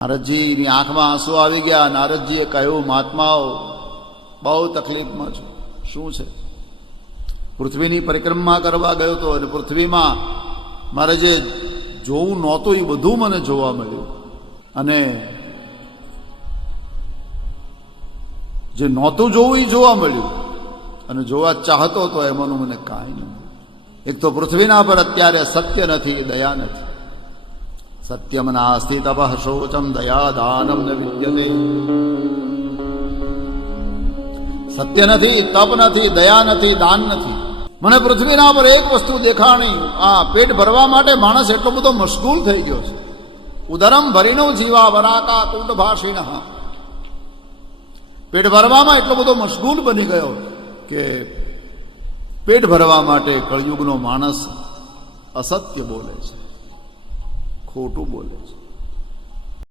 નારદજીની આંખમાં આંસુ આવી ગયા। નારદજીએ કહ્યું, મહાત્માઓ બહુ તકલીફમાં છું। શું છે? પૃથ્વીની પરિક્રમા કરવા ગયો હતો અને પૃથ્વીમાં મારે જે જોવું નહોતું એ બધું મને જોવા મળ્યું, અને જે નહોતું જોવું એ જોવા મળ્યું, અને જોવા ચાહતો હતો એમાંનું મને કાંઈ નહીં। એક તો પૃથ્વીના પર અત્યારે સત્ય નથી, દયા નથી। સત્યમ નાસ્તિ તપઃ શોચમ દયા દાનમ ન વિદ્યતે। સત્ય નથી, તપ નથી, દયા નથી, દાન નથી। મને પૃથ્વીના પર એક વસ્તુ દેખાણી, આ પેટ ભરવા માટે માણસ એટલો બધો મશગુલ થઈ ગયો છે। ઉદરમ ભરીનો જીવા વરાકા કુંડ ભાષિણ। પેટ ભરવામાં એટલો બધો મશગુલ બની ગયો કે પેટ ભરવા માટે કળયુગનો માણસ અસત્ય બોલે છે, ખોટું બોલે છે।